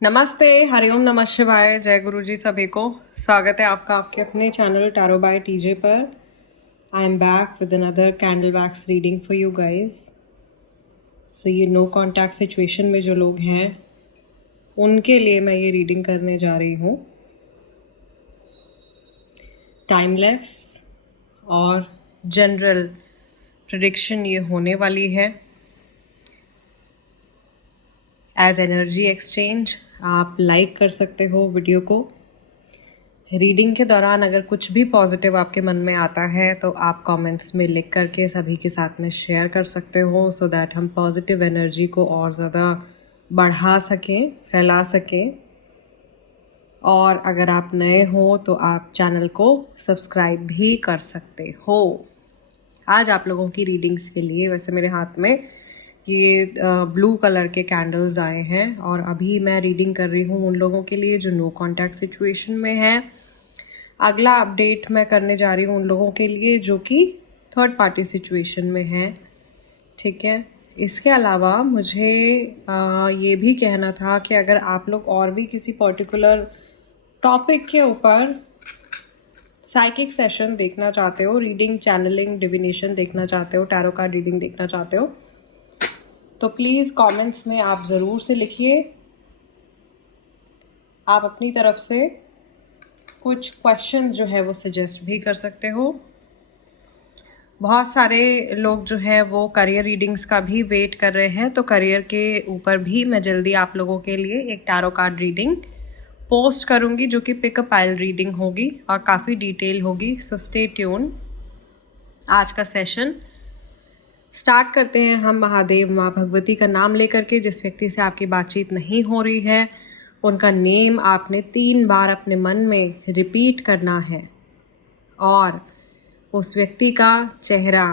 नमस्ते, हरिओम नमः शिवाय, जय गुरु जी सभी को। स्वागत है आपका आपके अपने चैनल टैरो बाय टीजे पर। I am back with another candle wax reading for you guys. So ये नो कॉन्टैक्ट सिचुएशन में जो लोग हैं उनके लिए मैं ये रीडिंग करने जा रही हूँ। टाइमलेस और जनरल प्रेडिक्शन ये होने वाली है। एज एनर्जी एक्सचेंज आप लाइक कर सकते हो वीडियो को। रीडिंग के दौरान अगर कुछ भी पॉजिटिव आपके मन में आता है तो आप कमेंट्स में लिख करके सभी के साथ में शेयर कर सकते हो, सो दैट हम पॉजिटिव एनर्जी को और ज़्यादा बढ़ा सकें, फैला सकें। और अगर आप नए हो तो आप चैनल को सब्सक्राइब भी कर सकते हो। आज आप लोगों की रीडिंग्स के लिए वैसे मेरे हाथ में ये ब्लू कलर के कैंडल्स आए हैं और अभी मैं रीडिंग कर रही हूँ उन लोगों के लिए जो नो कॉन्टैक्ट सिचुएशन में है। अगला अपडेट मैं करने जा रही हूँ उन लोगों के लिए जो कि थर्ड पार्टी सिचुएशन में है। ठीक है, इसके अलावा मुझे ये भी कहना था कि अगर आप लोग और भी किसी पर्टिकुलर टॉपिक के ऊपर साइकिक सेशन देखना चाहते हो, रीडिंग, चैनलिंग, डिविनेशन देखना चाहते हो, टैरो कार्ड रीडिंग देखना चाहते हो, तो प्लीज़ कमेंट्स में आप ज़रूर से लिखिए। आप अपनी तरफ से कुछ क्वेश्चन जो है वो सजेस्ट भी कर सकते हो। बहुत सारे लोग जो है वो करियर रीडिंग्स का भी वेट कर रहे हैं, तो करियर के ऊपर भी मैं जल्दी आप लोगों के लिए एक टैरो कार्ड रीडिंग पोस्ट करूंगी जो कि पिक अ पाइल रीडिंग होगी और काफ़ी डिटेल होगी। So stay tune. आज का सेशन स्टार्ट करते हैं हम महादेव माँ भगवती का नाम लेकर के। जिस व्यक्ति से आपकी बातचीत नहीं हो रही है उनका नेम आपने 3 बार अपने मन में रिपीट करना है और उस व्यक्ति का चेहरा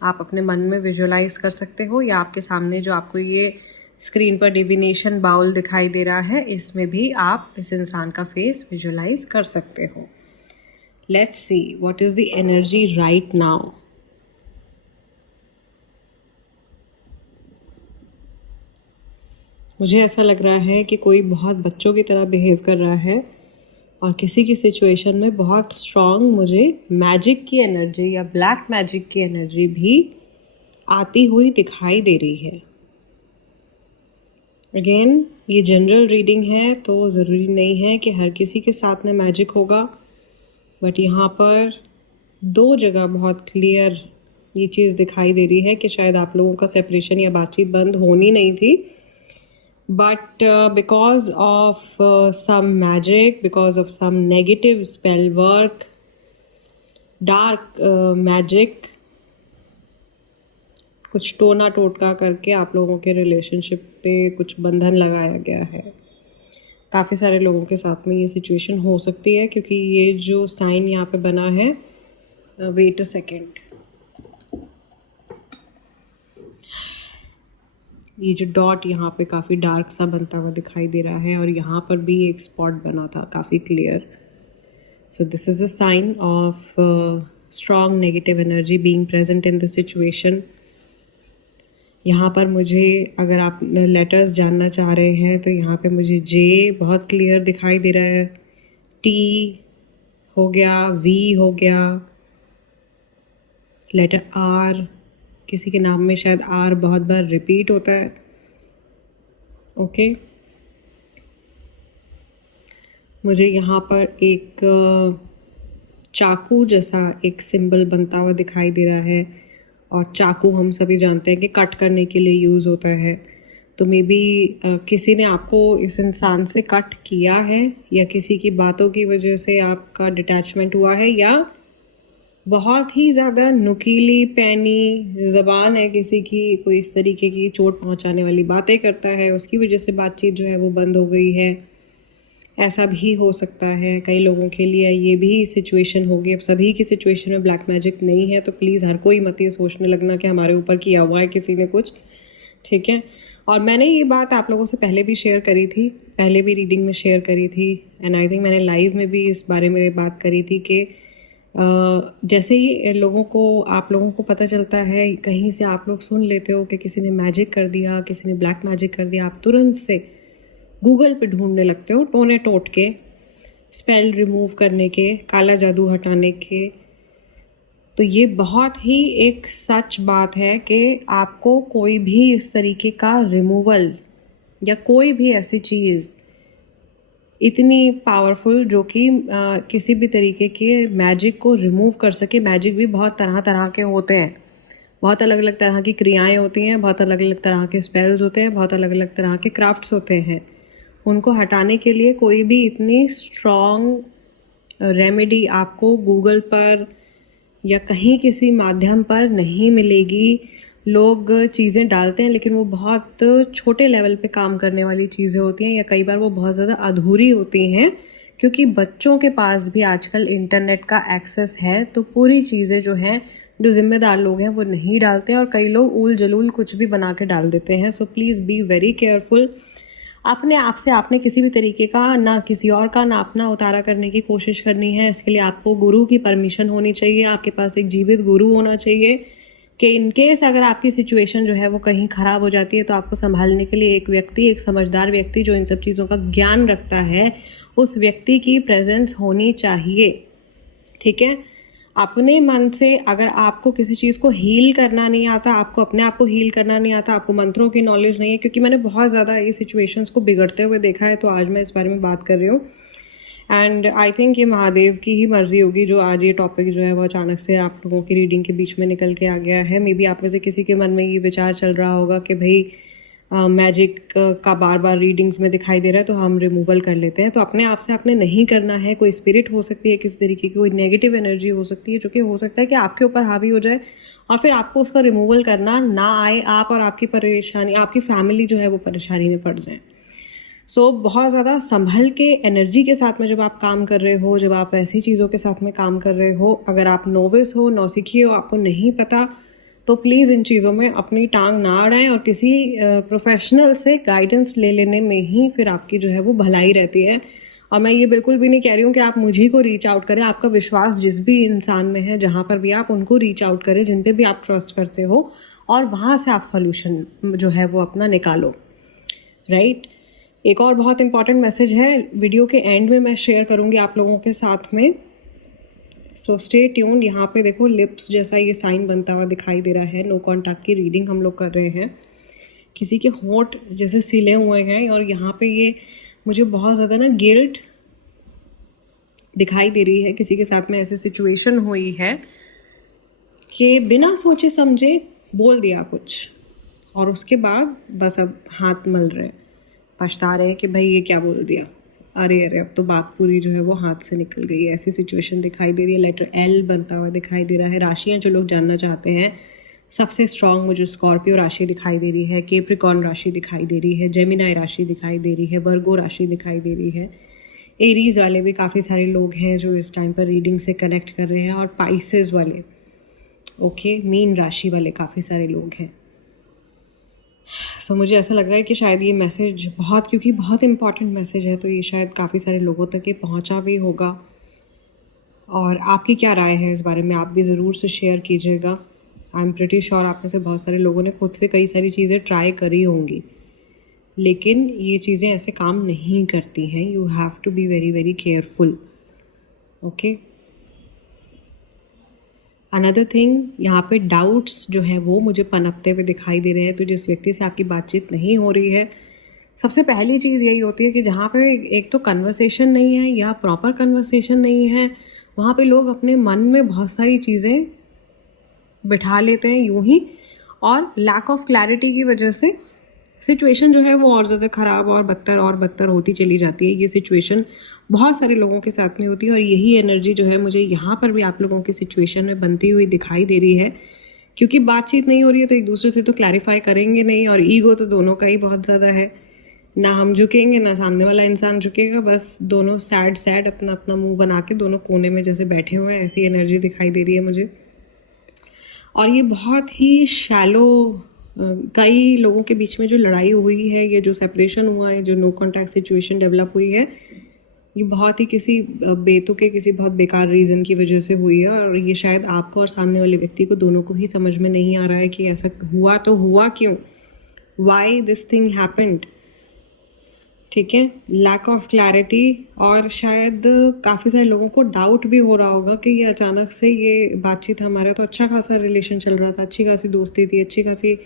आप अपने मन में विजुलाइज कर सकते हो, या आपके सामने जो आपको ये स्क्रीन पर डिविनेशन बाउल दिखाई दे रहा है इसमें भी आप इस इंसान का फेस विजुलाइज कर सकते हो। Let's see what is the energy right now. मुझे ऐसा लग रहा है कि कोई बहुत बच्चों की तरह बिहेव कर रहा है और किसी की सिचुएशन में बहुत स्ट्रॉन्ग मुझे मैजिक की एनर्जी या ब्लैक मैजिक की एनर्जी भी आती हुई दिखाई दे रही है। अगेन ये जनरल रीडिंग है तो ज़रूरी नहीं है कि हर किसी के साथ में मैजिक होगा, बट यहाँ पर 2 जगह बहुत क्लियर ये चीज़ दिखाई दे रही है कि शायद आप लोगों का सेपरेशन या बातचीत बंद होनी नहीं थी, but because of some magic, because of some negative spell work, dark magic, कुछ टोना टोटका करके आप लोगों के रिलेशनशिप पे कुछ बंधन लगाया गया है। काफ़ी सारे लोगों के साथ में ये सिचुएशन हो सकती है क्योंकि ये जो साइन यहाँ पे बना है, वेट अ सेकेंड, ये जो डॉट यहाँ पे काफ़ी डार्क सा बनता हुआ दिखाई दे रहा है और यहाँ पर भी एक स्पॉट बना था काफ़ी clear. So this is a sign of strong negative energy being present in the situation. यहाँ पर मुझे, अगर आप लेटर्स जानना चाह रहे हैं तो यहाँ पे मुझे जे बहुत क्लियर दिखाई दे रहा है, टी हो गया, वी हो गया, लेटर आर, किसी के नाम में शायद आर बहुत बार रिपीट होता है। ओके, मुझे यहाँ पर एक चाकू जैसा एक सिंबल बनता हुआ दिखाई दे रहा है और चाकू हम सभी जानते हैं कि कट करने के लिए यूज़ होता है। तो मे बी किसी ने आपको इस इंसान से कट किया है या किसी की बातों की वजह से आपका डिटैचमेंट हुआ है, या बहुत ही ज़्यादा नुकीली पैनी ज़बान है किसी की, कोई इस तरीके की चोट पहुंचाने वाली बातें करता है, उसकी वजह से बातचीत जो है वो बंद हो गई है। ऐसा भी हो सकता है कई लोगों के लिए, ये भी सिचुएशन होगी। अब सभी की सिचुएशन में ब्लैक मैजिक नहीं है तो प्लीज़ हर कोई मत ये सोचने लगना कि हमारे ऊपर किया हुआ है किसी ने कुछ। ठीक है, और मैंने ये बात आप लोगों से पहले भी शेयर करी थी, पहले भी रीडिंग में शेयर करी थी, एंड आई थिंक मैंने लाइव में भी इस बारे में बात करी थी कि जैसे ही लोगों को, आप लोगों को पता चलता है, कहीं से आप लोग सुन लेते हो कि किसी ने मैजिक कर दिया, किसी ने ब्लैक मैजिक कर दिया, आप तुरंत से गूगल पे ढूंढने लगते हो टोने टोट के, स्पेल रिमूव करने के, काला जादू हटाने के। तो ये बहुत ही एक सच बात है कि आपको कोई भी इस तरीके का रिमूवल या कोई भी ऐसी चीज़ इतनी पावरफुल जो कि किसी भी तरीके के मैजिक को रिमूव कर सके। मैजिक भी बहुत तरह तरह के होते हैं, बहुत अलग अलग तरह की क्रियाएं होती हैं, बहुत अलग अलग तरह के स्पेल्स होते हैं, बहुत अलग अलग तरह के क्राफ्ट्स होते हैं। उनको हटाने के लिए कोई भी इतनी स्ट्रॉन्ग रेमेडी आपको गूगल पर या कहीं किसी माध्यम पर नहीं मिलेगी। लोग चीज़ें डालते हैं लेकिन वो बहुत छोटे लेवल पे काम करने वाली चीज़ें होती हैं, या कई बार वो बहुत ज़्यादा अधूरी होती हैं, क्योंकि बच्चों के पास भी आजकल इंटरनेट का एक्सेस है। तो पूरी चीज़ें जो हैं, जो ज़िम्मेदार लोग हैं वो नहीं डालते हैं, और कई लोग ऊल जलूल कुछ भी बना के डाल देते हैं। So please be very careful. अपने आप से आपने किसी भी तरीके का, ना किसी और का, ना अपना उतारा करने की कोशिश करनी है। इसके लिए आपको गुरु की परमिशन होनी चाहिए, आपके पास एक जीवित गुरु होना चाहिए कि इन केस अगर आपकी सिचुएशन जो है वो कहीं ख़राब हो जाती है तो आपको संभालने के लिए एक व्यक्ति, एक समझदार व्यक्ति जो इन सब चीज़ों का ज्ञान रखता है, उस व्यक्ति की प्रेजेंस होनी चाहिए। ठीक है? अपने मन से अगर आपको किसी चीज़ को हील करना नहीं आता, आपको अपने आप को हील करना नहीं आता, आपको मंत्रों की नॉलेज नहीं है, क्योंकि मैंने बहुत ज़्यादा ये सिचुएशंस को बिगड़ते हुए देखा है, तो आज मैं इस बारे में बात कर रही हूँ। एंड आई थिंक ये महादेव की ही मर्जी होगी जो आज ये टॉपिक जो है वो अचानक से आप लोगों की रीडिंग के बीच में निकल के आ गया है। मे बी आप में से किसी के मन में ये विचार चल रहा होगा कि भाई मैजिक का बार बार रीडिंग्स में दिखाई दे रहा है तो हम रिमूवल कर लेते हैं। तो अपने आप से आपने नहीं करना है। कोई स्पिरिट हो सकती है, किसी तरीके की कोई नेगेटिव एनर्जी हो सकती है, जो कि हो सकता है कि आपके ऊपर हावी हो जाए और फिर आपको उसका रिमूवल करना ना आए, आप और आपकी परेशानी, आपकी फैमिली जो है वो परेशानी में पड़ जाए। सो बहुत ज़्यादा संभल के एनर्जी के साथ में जब आप काम कर रहे हो, जब आप ऐसी चीज़ों के साथ में काम कर रहे हो, अगर आप नोविस हो, नौसिखी हो, आपको नहीं पता, तो प्लीज़ इन चीज़ों में अपनी टांग ना अड़ाएं और किसी प्रोफेशनल से गाइडेंस ले लेने में ही फिर आपकी जो है वो भलाई रहती है। और मैं ये बिल्कुल भी नहीं कह रही हूँ कि आप मुझे को रीच आउट करें। आपका विश्वास जिस भी इंसान में है, जहाँ पर भी आप उनको रीच आउट करें, जिन पे भी आप ट्रस्ट करते हो, और वहाँ से आप सॉल्यूशन जो है वो अपना निकालो। राइट? एक और बहुत इंपॉर्टेंट मैसेज है, वीडियो के एंड में मैं शेयर करूँगी आप लोगों के साथ में। So stay tuned. यहाँ पे देखो लिप्स जैसा ये साइन बनता हुआ दिखाई दे रहा है। नो कॉन्टैक्ट की रीडिंग हम लोग कर रहे हैं। किसी के होंठ जैसे सिले हुए हैं, और यहाँ पे ये मुझे बहुत ज़्यादा ना गिल्ट दिखाई दे रही है। किसी के साथ में ऐसी सिचुएशन हुई है कि बिना सोचे समझे बोल दिया कुछ, और उसके बाद बस अब हाथ मल रहे हैं, पछता रहे हैं कि भाई ये क्या बोल दिया, अरे अरे अब तो बात पूरी जो है वो हाथ से निकल गई है। ऐसी सिचुएशन दिखाई दे रही है। लेटर एल बनता हुआ दिखाई दे रहा है। राशियाँ जो लोग जानना चाहते हैं, सबसे स्ट्रॉन्ग मुझे स्कॉर्पियो राशि दिखाई दे रही है, कैप्रिकॉर्न राशि दिखाई दे रही है, जेमिनाई राशि दिखाई दे रही है, वर्गो राशि दिखाई दे रही है। एरीज वाले भी काफ़ी सारे लोग हैं जो इस टाइम पर रीडिंग से कनेक्ट कर रहे हैं, और पाइसेस वाले, ओके, मीन राशि वाले काफ़ी सारे लोग हैं। सो मुझे ऐसा लग रहा है कि शायद ये मैसेज बहुत, क्योंकि बहुत इंपॉर्टेंट मैसेज है, तो ये शायद काफ़ी सारे लोगों तक ये पहुंचा भी होगा। और आपकी क्या राय है इस बारे में, आप भी ज़रूर से शेयर कीजिएगा। आई एम प्रिटी श्योर आप में से बहुत सारे लोगों ने खुद से कई सारी चीज़ें ट्राई करी होंगी, लेकिन ये चीज़ें ऐसे काम नहीं करती हैं। You have to be very very careful. Okay, another thing, यहाँ पे डाउट्स जो है वो मुझे पनपते हुए दिखाई दे रहे हैं। तो जिस व्यक्ति से आपकी बातचीत नहीं हो रही है, सबसे पहली चीज़ यही होती है कि जहाँ पे एक तो कन्वर्सेशन नहीं है या प्रॉपर कन्वर्सेशन नहीं है, वहाँ पे लोग अपने मन में बहुत सारी चीज़ें बिठा लेते हैं यूं ही, और लैक ऑफ क्लैरिटी की वजह से सिचुएशन जो है वो और ज़्यादा ख़राब और बदतर होती चली जाती है। ये सिचुएशन बहुत सारे लोगों के साथ में होती है, और यही एनर्जी जो है मुझे यहाँ पर भी आप लोगों की सिचुएशन में बनती हुई दिखाई दे रही है। क्योंकि बातचीत नहीं हो रही है तो एक दूसरे से तो क्लैरिफाई करेंगे नहीं, और ईगो तो दोनों का ही बहुत ज़्यादा है। ना हम झुकेंगे ना सामने वाला इंसान झुकेगा, बस दोनों सैड अपना अपना मुंह बना के दोनों कोने में जैसे बैठे हुए हैं, ऐसी एनर्जी दिखाई दे रही है मुझे। और ये बहुत ही शैलो, कई लोगों के बीच में जो लड़ाई हुई है, ये जो सेपरेशन हुआ है, जो नो कॉन्टैक्ट सिचुएशन डेवलप हुई है, ये बहुत ही किसी बेतुके, किसी बहुत बेकार रीज़न की वजह से हुई है। और ये शायद आपको और सामने वाले व्यक्ति को दोनों को ही समझ में नहीं आ रहा है कि ऐसा हुआ तो हुआ क्यों, वाई दिस थिंग हैपेंड। ठीक है, लैक ऑफ क्लैरिटी, और शायद काफ़ी सारे लोगों को डाउट भी हो रहा होगा कि ये अचानक से ये बातचीत, हमारा तो अच्छा खासा रिलेशन चल रहा था, अच्छी खासी दोस्ती थी, अच्छी खासी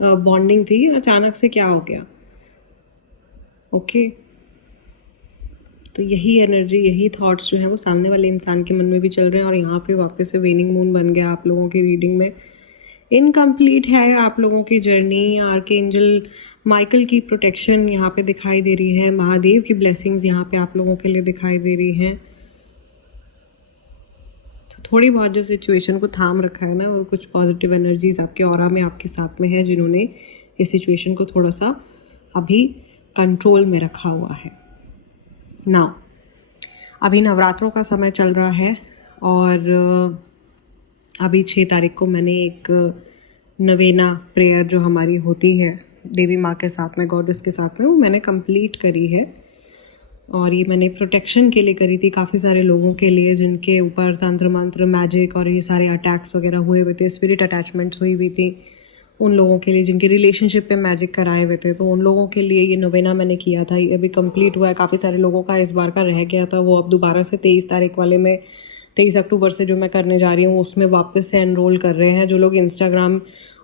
बॉन्डिंग थी, अचानक से क्या हो गया। ओके, तो यही एनर्जी, यही थॉट्स जो है वो सामने वाले इंसान के मन में भी चल रहे हैं, और यहाँ पे वापस से वेनिंग मून बन गया आप लोगों की रीडिंग में। इनकम्प्लीट है आप लोगों की जर्नी। आर्कएंजल माइकल की प्रोटेक्शन यहाँ पे दिखाई दे रही है, महादेव की ब्लेसिंग्स यहाँ पे आप लोगों के लिए दिखाई दे रही हैं। तो थोड़ी बहुत जो सिचुएशन को थाम रखा है ना, वो कुछ पॉजिटिव एनर्जीज आपके ऑरा में आपके साथ में है, जिन्होंने इस सिचुएशन को थोड़ा सा अभी कंट्रोल में रखा हुआ है। नाउ अभी नवरात्रों का समय चल रहा है, और अभी 6 तारीख को मैंने एक नवेना प्रेयर जो हमारी होती है देवी माँ के साथ में, गॉडेस के साथ में, वो मैंने कंप्लीट करी है। और ये मैंने प्रोटेक्शन के लिए करी थी, काफ़ी सारे लोगों के लिए जिनके ऊपर तंत्र मंत्र, मैजिक और ये सारे अटैक्स वगैरह हुए हुए थे, स्पिरिट अटैचमेंट्स हुई हुई थी, उन लोगों के लिए जिनके रिलेशनशिप पे मैजिक कराए हुए थे, तो उन लोगों के लिए ये नवेना मैंने किया था। ये अभी कंप्लीट हुआ है। काफ़ी सारे लोगों का इस बार का रह गया था, वो अब दोबारा से 23 तारीख वाले में, 23 अक्टूबर से जो मैं करने जा रही हूँ उसमें वापस से एनरोल कर रहे हैं। जो लोग इंस्टाग्राम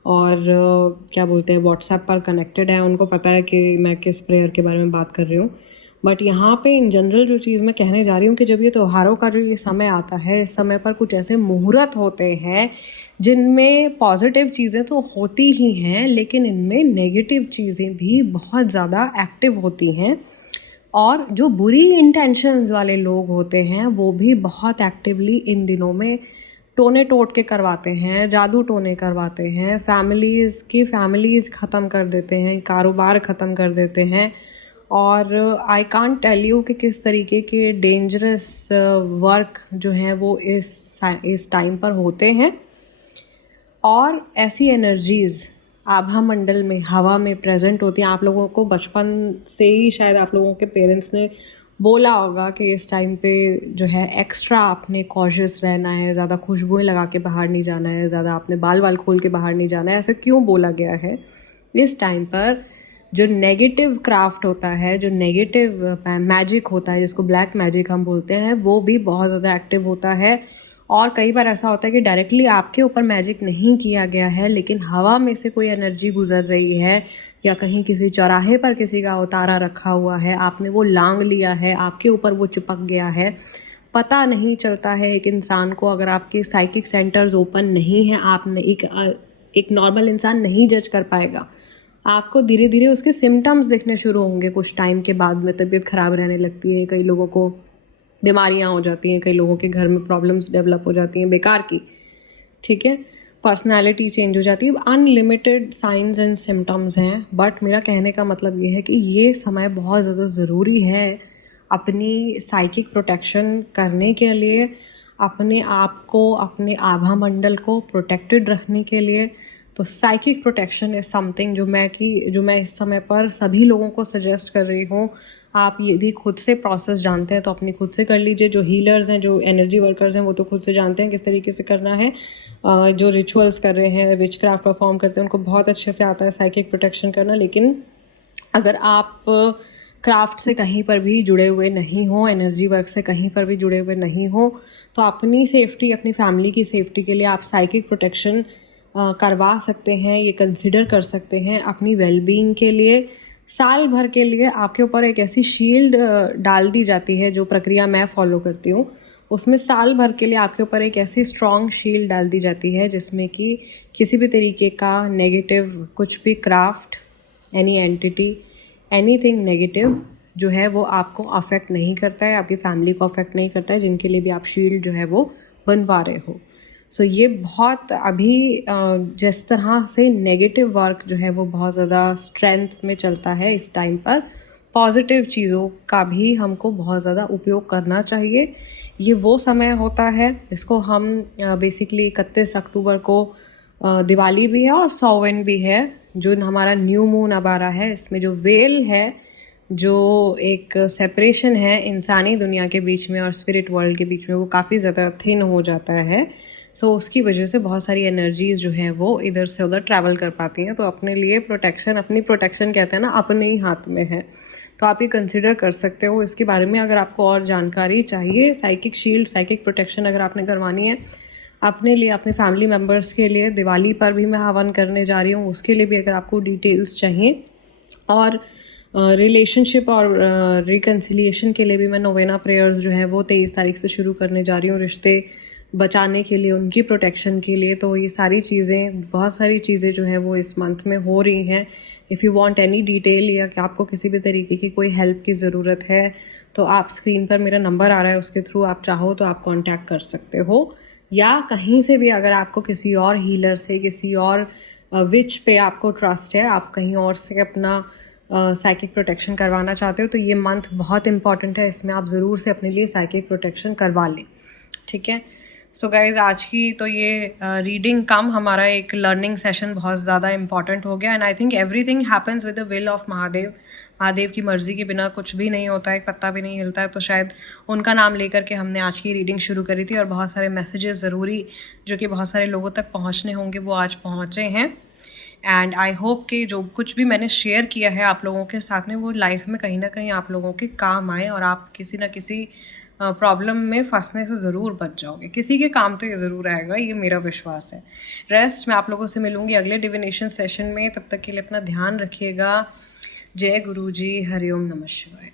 और क्या बोलते हैं व्हाट्सएप पर कनेक्टेड है, उनको पता है कि मैं किस प्रेयर के बारे में बात कर रही हूँ। बट यहाँ पे इन जनरल जो चीज़ मैं कहने जा रही हूँ कि जब ये त्योहारों का जो ये समय आता है, इस समय पर कुछ ऐसे मुहूर्त होते हैं जिनमें पॉजिटिव चीज़ें तो होती ही हैं, लेकिन इनमें नेगेटिव चीज़ें भी बहुत ज़्यादा एक्टिव होती हैं, और जो बुरी इंटेंशंस वाले लोग होते हैं वो भी बहुत एक्टिवली इन दिनों में टोने टोट के करवाते हैं, जादू टोने करवाते हैं, फैमिलीज़ ख़त्म कर देते हैं, कारोबार ख़त्म कर देते हैं। और आई कांट टेल यू कि किस तरीके के डेंजरस वर्क जो हैं वो इस टाइम पर होते हैं। और ऐसी एनर्जीज़ आभा मंडल में, हवा में प्रेजेंट होती हैं। आप लोगों को बचपन से ही शायद आप लोगों के पेरेंट्स ने बोला होगा कि इस टाइम पे जो है एक्स्ट्रा आपने कॉशियस रहना है, ज़्यादा खुशबुएं लगा के बाहर नहीं जाना है, ज़्यादा आपने बाल खोल के बाहर नहीं जाना है। ऐसा क्यों बोला गया है? इस टाइम पर जो नेगेटिव क्राफ्ट होता है, जो नेगेटिव मैजिक होता है, जिसको ब्लैक मैजिक हम बोलते हैं, वो भी बहुत ज़्यादा एक्टिव होता है। और कई बार ऐसा होता है कि डायरेक्टली आपके ऊपर मैजिक नहीं किया गया है, लेकिन हवा में से कोई एनर्जी गुजर रही है, या कहीं किसी चौराहे पर किसी का उतारा रखा हुआ है, आपने वो लांग लिया है, आपके ऊपर वो चिपक गया है। पता नहीं चलता है एक इंसान को, अगर आपके साइकिक सेंटर्स ओपन नहीं है, आपने एक नॉर्मल इंसान नहीं जज कर पाएगा। आपको धीरे धीरे उसके सिम्टम्स दिखने शुरू होंगे कुछ टाइम के बाद में। तबीयत ख़राब रहने लगती है, कई लोगों को बीमारियां हो जाती हैं, कई लोगों के घर में प्रॉब्लम्स डेवलप हो जाती हैं बेकार की, ठीक है, पर्सनालिटी चेंज हो जाती है। अनलिमिटेड साइंस एंड सिम्टम्स हैं। बट मेरा कहने का मतलब ये है कि ये समय बहुत ज़्यादा ज़रूरी है अपनी साइकिक प्रोटेक्शन करने के लिए, अपने आप को, अपने आभा मंडल को प्रोटेक्टेड रखने के लिए। तो साइकिक प्रोटेक्शन इज़ समथिंग जो मैं इस समय पर सभी लोगों को सजेस्ट कर रही हूँ। आप यदि खुद से प्रोसेस जानते हैं तो अपनी खुद से कर लीजिए। जो हीलर्स हैं, जो एनर्जी वर्कर्स हैं, वो तो खुद से जानते हैं किस तरीके से करना है। जो रिचुअल्स कर रहे हैं, विच क्राफ्ट परफॉर्म करते हैं, उनको बहुत अच्छे से आता है साइकिक प्रोटेक्शन करना। लेकिन अगर आप क्राफ्ट से कहीं पर भी जुड़े हुए नहीं हो, एनर्जी वर्क से कहीं पर भी जुड़े हुए नहीं हो, तो अपनी सेफ्टी, अपनी फैमिली की सेफ्टी के लिए आप साइकिक प्रोटेक्शन करवा सकते हैं। ये कंसिडर कर सकते हैं अपनी वेलबींग के लिए। साल भर के लिए आपके ऊपर एक ऐसी शील्ड डाल दी जाती है, जो प्रक्रिया मैं फॉलो करती हूँ उसमें साल भर के लिए आपके ऊपर एक ऐसी स्ट्रॉन्ग शील्ड डाल दी जाती है जिसमें कि किसी भी तरीके का नेगेटिव कुछ भी craft, any entity, anything negative जो है वो आपको अफेक्ट नहीं करता है, आपकी फैमिली को अफेक्ट नहीं करता है, जिनके लिए भी आप शील्ड जो है वो बनवा रहे हो। सो ये बहुत अभी जिस तरह से नेगेटिव वर्क जो है वो बहुत ज़्यादा स्ट्रेंथ में चलता है इस टाइम पर, पॉजिटिव चीज़ों का भी हमको बहुत ज़्यादा उपयोग करना चाहिए। ये वो समय होता है, इसको हम बेसिकली 31 अक्टूबर को दिवाली भी है और सौवन भी है, जो हमारा न्यू मून अब आ रहा है। इसमें जो वेल है, जो एक सेपरेशन है इंसानी दुनिया के बीच में और स्पिरिट वर्ल्ड के बीच में, वो काफ़ी ज़्यादा थिन हो जाता है, सो उसकी वजह से बहुत सारी एनर्जीज़ जो है वो इधर से उधर ट्रैवल कर पाती हैं। तो अपने लिए प्रोटेक्शन, अपनी प्रोटेक्शन कहते हैं ना, अपने ही हाथ में है। तो आप ये कंसिडर कर सकते हो इसके बारे में। अगर आपको और जानकारी चाहिए, साइकिक शील्ड, साइकिक प्रोटेक्शन अगर आपने करवानी है अपने लिए, अपने फैमिली मेम्बर्स के लिए, दिवाली पर भी मैं हवन करने जा रही हूँ, उसके लिए भी अगर आपको डिटेल्स चाहिए, और रिलेशनशिप और रिकन्सिलिएशन के लिए भी मैं नोवेना प्रेयर्स जो है वो 23 तारीख से शुरू करने जा रही हूँ, रिश्ते बचाने के लिए, उनकी प्रोटेक्शन के लिए। तो ये सारी चीज़ें, बहुत सारी चीज़ें जो है वो इस मंथ में हो रही हैं। If you want any detail, या कि आपको किसी भी तरीके की कोई हेल्प की ज़रूरत है, तो आप स्क्रीन पर मेरा नंबर आ रहा है, उसके थ्रू आप चाहो तो आप कांटेक्ट कर सकते हो। या कहीं से भी अगर आपको किसी और हीलर से, किसी और विच पे आपको ट्रस्ट है, आप कहीं और से अपना साइकिक प्रोटेक्शन करवाना चाहते हो, तो ये मंथ बहुत इंपॉर्टेंट है। इसमें आप ज़रूर से अपने लिए साइकिक प्रोटेक्शन करवा लें, ठीक है। सो गाइज़, आज की तो ये रीडिंग कम हमारा एक लर्निंग सेशन बहुत ज़्यादा इंपॉर्टेंट हो गया। And I think everything happens with the will of Mahadev. Mahadev की मर्ज़ी के बिना कुछ भी नहीं होता है, एक पत्ता भी नहीं हिलता है। तो शायद उनका नाम लेकर के हमने आज की रीडिंग शुरू करी थी, और बहुत सारे मैसेजेस ज़रूरी जो कि बहुत सारे लोगों तक पहुँचने होंगे वो आज पहुँचे हैं। एंड आई होप कि जो कुछ भी मैंने शेयर किया है आप लोगों के साथ में, वो लाइफ में कहीं ना कहीं आप लोगों के काम आए, और आप किसी ना किसी प्रॉब्लम में फंसने से ज़रूर बच जाओगे। किसी के काम तो ये ज़रूर आएगा, ये मेरा विश्वास है। रेस्ट मैं आप लोगों से मिलूंगी अगले डिविनेशन सेशन में। तब तक के लिए अपना ध्यान रखिएगा। जय गुरु जी, हरिओम नमः शिवाय।